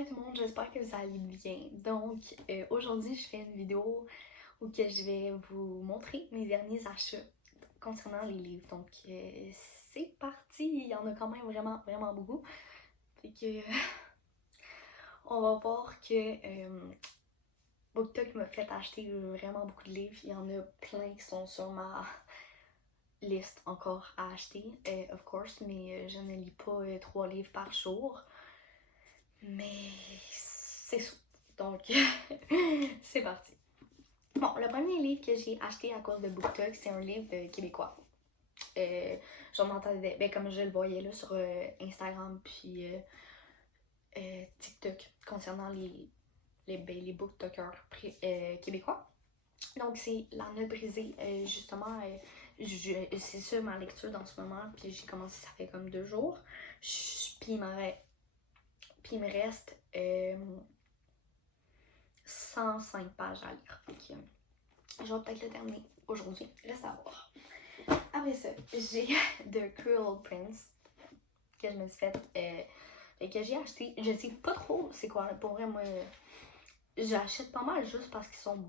Salut tout le monde, j'espère que vous allez bien. Donc aujourd'hui je fais une vidéo où que je vais vous montrer mes derniers achats concernant les livres. Donc c'est parti, il y en a quand même vraiment beaucoup. Fait que on va voir que BookTok m'a fait acheter vraiment beaucoup de livres. Il y en a plein qui sont sur ma liste encore à acheter, of course, mais je ne lis pas 3 livres par jour. Mais c'est ça. Donc, c'est parti. Bon, le premier livre que j'ai acheté à cause de BookTok, c'est un livre québécois. J'en entendais, ben, comme je le voyais là sur Instagram puis TikTok concernant les BookTokers québécois. Donc, c'est La Note brisée. Justement, c'est ça ma lecture dans ce moment. Puis j'ai commencé, ça fait comme 2 jours. Puis il me reste 105 pages à lire. Donc, je vais peut-être le terminer aujourd'hui. Reste à voir. Après ça, j'ai The Cruel Prince que je me suis fait et que j'ai acheté. Je sais pas trop c'est quoi. Pour vrai, moi, j'achète pas mal juste parce qu'ils sont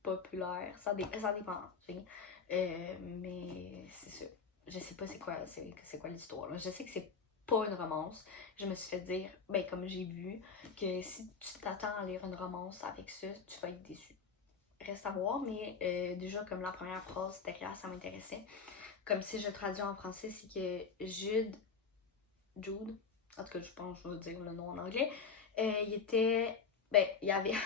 populaires. Ça dépend. Mais c'est ça. Je sais pas c'est quoi l'histoire. Je sais que c'est pas une romance. Je me suis fait dire, ben comme j'ai vu, que si tu t'attends à lire une romance avec ça, tu vas être déçu. Reste à voir, mais déjà comme la première phrase derrière, ça m'intéressait. Comme si je traduis en français, c'est que Jude, en tout cas je pense que je vais dire le nom en anglais, il avait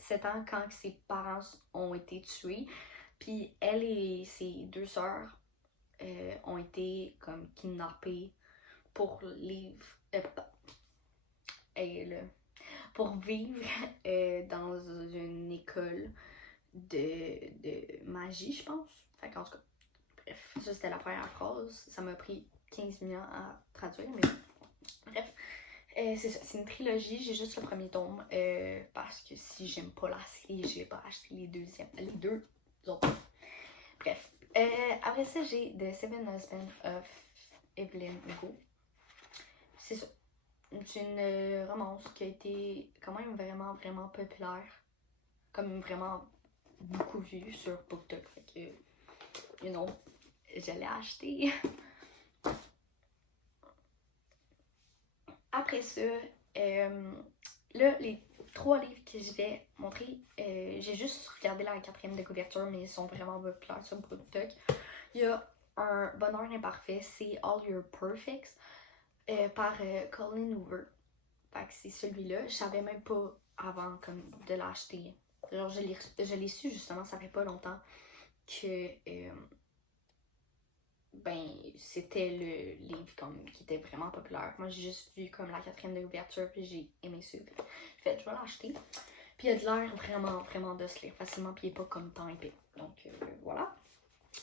7 ans quand ses parents ont été tués, puis elle et ses 2 sœurs ont été comme kidnappées pour pour vivre dans une école de magie, je pense. Fait qu'en tout cas, bref, ça c'était la première phrase. Ça m'a pris 15 minutes à traduire, mais bref. C'est ça, c'est une trilogie, j'ai juste le premier tome parce que si j'aime pas la série, je vais pas acheter les deux autres. Bref. Après ça, j'ai The Seven Husbands of Evelyn Hugo. C'est ça. C'est une romance qui a été quand même vraiment populaire. Comme vraiment beaucoup vue sur BookTok. Fait que, je l'ai acheté. Après ça, là, les 3 livres que je vais montrer, j'ai juste regardé la 4e de couverture, mais ils sont vraiment populaires sur BookTok. Il y a Un Bonheur imparfait, c'est All Your Perfects par Colleen Hoover. Fait que c'est celui-là. Je savais même pas avant comme de l'acheter. Genre je l'ai su justement, ça fait pas longtemps que c'était le livre comme qui était vraiment populaire. Moi j'ai juste vu comme la 4e de couverture puis j'ai aimé ça. Fait je vais l'acheter. Puis il a de l'air vraiment de se lire facilement puis il est pas comme tant épais. Donc voilà.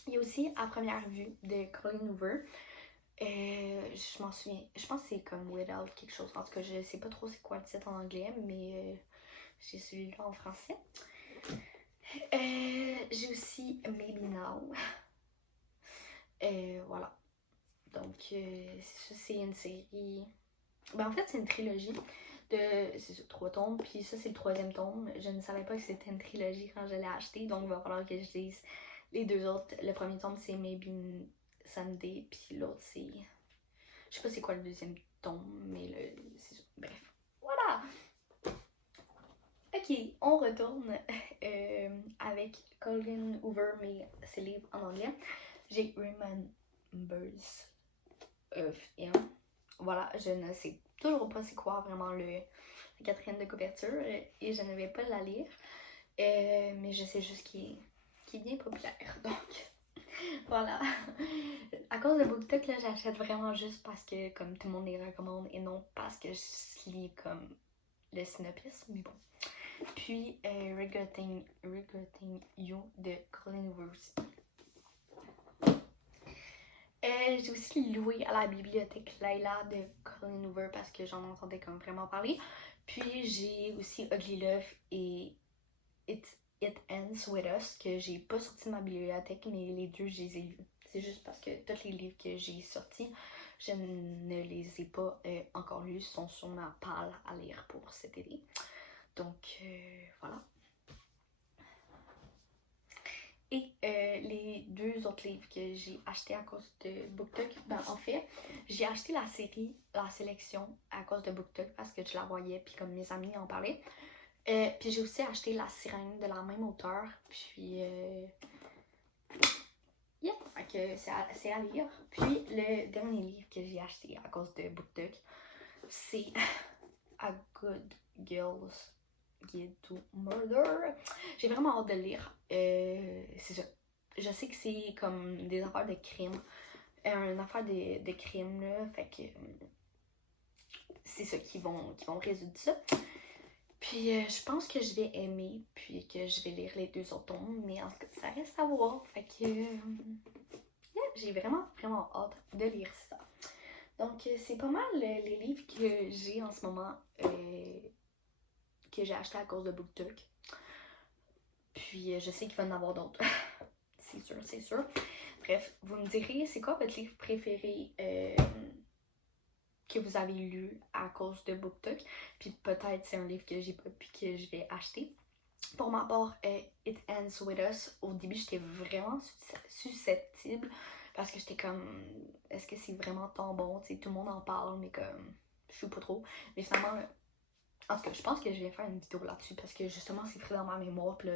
Il y a aussi À première vue de Colleen Hoover. Je m'en souviens, je pense que c'est comme Without quelque chose. En tout cas, je sais pas trop c'est quoi le titre en anglais, mais j'ai celui-là en français. J'ai aussi Maybe Now. Voilà. Donc, ça, c'est une série. Ben, en fait, c'est une trilogie de 3 tomes. Puis ça, c'est le 3e tome. Je ne savais pas que c'était une trilogie quand je l'ai acheté. Donc, il va falloir que je dise les 2 autres. Le premier tome, c'est Maybe Someday. Puis l'autre, c'est. Je sais pas c'est quoi le 2e tome, mais c'est ça. Bref. Voilà! Ok, on retourne avec Colleen Hoover, mais ses livres en anglais. J'ai Remembers of Him. Voilà, je ne sais toujours pas c'est quoi vraiment la 4e de couverture et je ne vais pas la lire. Mais je sais juste qu'il est bien populaire. Donc, voilà. À cause de BookTok, là, j'achète vraiment juste parce que comme tout le monde les recommande et non parce que je lis comme le synopsis, mais bon. Puis Regretting You de Colleen Hoover aussi. J'ai aussi loué à la bibliothèque Layla de Colleen Hoover parce que j'en entendais comme vraiment parler. Puis j'ai aussi Ugly Love et It Ends With Us que j'ai pas sorti de ma bibliothèque, mais les 2 je les ai lus. C'est juste parce que tous les livres que j'ai sortis, Je ne les ai pas encore lus, ils sont sur ma palle à lire pour cet été. Donc voilà. Et les 2 autres livres que j'ai achetés à cause de BookTok, ben en fait, j'ai acheté la série, la sélection à cause de BookTok parce que je la voyais puis comme mes amis en parlaient. Puis j'ai aussi acheté La Sirène de la même auteur, puis yeah, fait que c'est à lire. Puis le dernier livre que j'ai acheté à cause de BookTok, c'est A Good Girl's Guide to Murder. J'ai vraiment hâte de le lire. C'est ça. Je sais que c'est comme des affaires de crime. Une affaire de crime, là. Fait que c'est ça qui vont résoudre ça. Puis je pense que je vais aimer, puis que je vais lire les 2 autres tomes. Mais en tout cas, ça reste à voir. Fait que yeah, j'ai vraiment hâte de lire ça. Donc c'est pas mal les livres que j'ai en ce moment. Que j'ai acheté à cause de BookTok. Puis je sais qu'il va y en avoir d'autres. C'est sûr, c'est sûr. Bref, vous me direz, c'est quoi votre livre préféré que vous avez lu à cause de BookTok? Puis peut-être c'est un livre que j'ai pas puis que je vais acheter. Pour ma part, It Ends With Us, au début j'étais vraiment susceptible parce que j'étais comme, est-ce que c'est vraiment tant bon? T'sais, tout le monde en parle, mais comme, je sais pas trop. Mais finalement, en tout cas, je pense que je vais faire une vidéo là-dessus parce que justement, c'est pris dans ma mémoire. Puis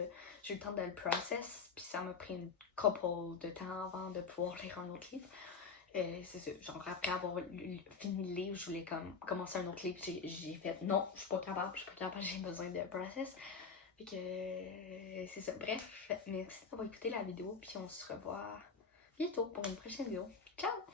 j'ai eu le temps de le process. Puis ça m'a pris une couple de temps avant de pouvoir lire un autre livre. C'est ça. Genre, après avoir fini le livre, je voulais comme commencer un autre livre. J'ai fait non, je suis pas capable, j'ai besoin de process. Fait que c'est ça. Bref, merci d'avoir écouté la vidéo. Puis on se revoit bientôt pour une prochaine vidéo. Ciao!